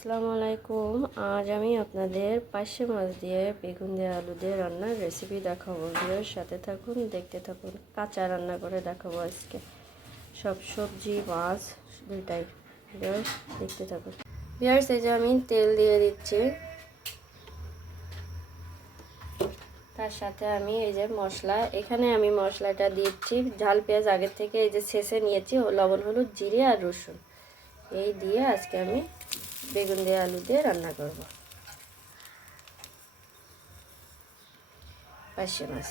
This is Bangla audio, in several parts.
আসসালামু আলাইকুম। আজ আমি আপনাদের পার্শে মাছ দিয়ে বেগুন দিয়ে আলু দিয়ে রান্নার রেসিপি দেখাবো। ভিউয়ার সাথে থাকুন, দেখতে থাকুন। কাঁচা রান্না করে দেখাবো আজকে, সব সবজি মাছ দুইটাই। ভিউয়ার দেখতে থাকুন। ভিউয়ার্স, এই যে আমি তেল দিয়ে দিচ্ছি, তার সাথে আমি এই যে মশলা, এখানে আমি মশলাটা দিচ্ছি ঝাল পেঁয়াজ আগের থেকে এই যে ছেঁচে নিয়েছি, লবণ হলুদ জিরে আর রসুন, এই দিয়ে আজকে আমি বেগুন দিয়ে আলু দিয়ে রান্না করব পার্শে মাছ।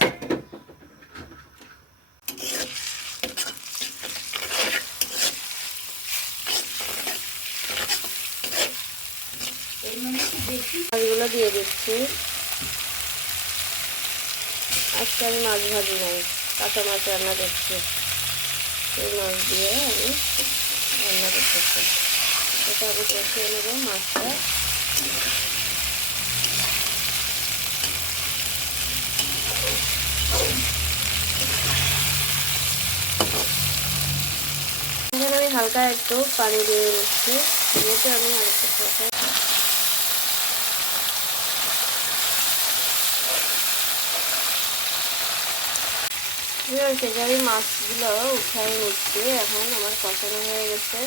মাছগুলো দিয়ে দিচ্ছি। আজকে আমি মাছ ভাজি নাই, কাঁচা মাছ রান্না করছি। এই মাছ দিয়ে আমি রান্না করতেছি। এটা আমি কষিয়ে নেব মাছটা। এখানে আমি হালকা একটু পানি দিয়ে নিচ্ছি, যেহেতু আমি আরেকটু কষাই। আমি মাছগুলো উঠাই নিচ্ছি। এখন আমার কষানো হয়ে গেছে।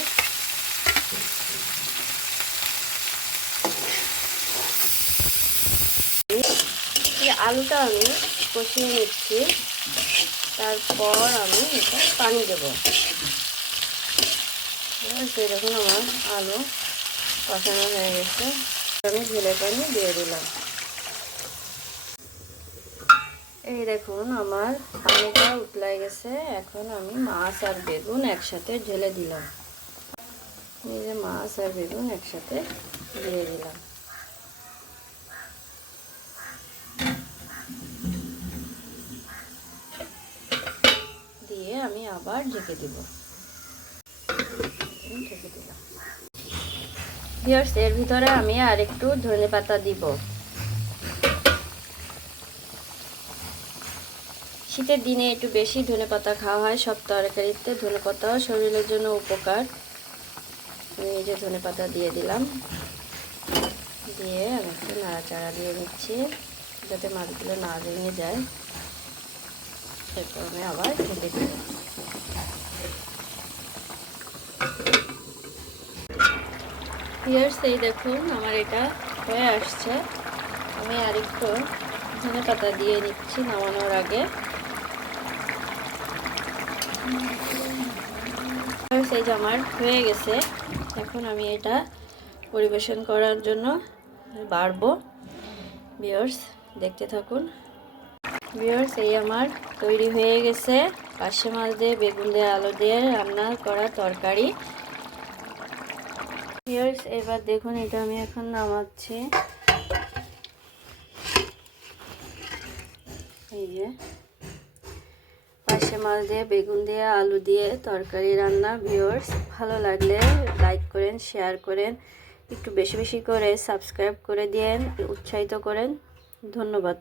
আলুটা আমি কষিয়ে নিচ্ছি, তারপর আমি এটা পানি দেবো। দেখুন আমার আলু কষানো হয়ে গেছে, আমি ঝোলের পানি দিয়ে দিলাম। এই দেখুন আমার পানিটা উতলাই গেছে। এখন আমি মাছ আর বেগুন একসাথে ঢেলে দিলাম। এই যে মাছ আর বেগুন একসাথে দিয়ে দিলাম। দিয়ে আমি আবার ঢেকে দিব। ঢেকে দিলাম। ভিউয়ার্স, এর ভিতরে আমি আর একটু ধনেপাতা দিব। শীতের দিনে একটু বেশি ধনেপাতা খাওয়া হয় সব তরকারিতে। ধনেপাতাও শরীরের জন্য উপকার। আমি এই যে ধনেপাতা দিয়ে দিলাম, দিয়ে আমি একটু নাড়াচাড়া দিয়ে নিচ্ছি যাতে মাছগুলো না ভেঙে যায়। এরপর আমি আবার ঢেকে দিব। ভিউয়ার্স, এই দেখুন আমার এটা হয়ে আসছে। আমি আরেকটু ধনেপাতা দিয়ে নিচ্ছি নামানোর আগে। এই যে আমার হয়ে গেছে। এখন আমি এটা পরিবেশন করার জন্য বাড়বো। ভিউয়ার্স, দেখতে থাকুন। ভিউয়ার্স, এই আমার তৈরি হয়ে গেছে পার্শে মাছ দিয়ে বেগুন দিয়ে আলু দিয়ে রান্না করা তরকারি। ভিউয়ার্স, এবার দেখুন এটা আমি এখন নামাচ্ছি। এই যে পার্শে মাছ দিয়ে বেগুন দিয়ে আলু দিয়ে তরকারি রান্না। ভিউয়ার্স, ভালো লাগলে লাইক করেন, শেয়ার করেন, একটু বেশি বেশি করে সাবস্ক্রাইব করে দিয়েন, উৎসাহিত করেন। ধন্যবাদ।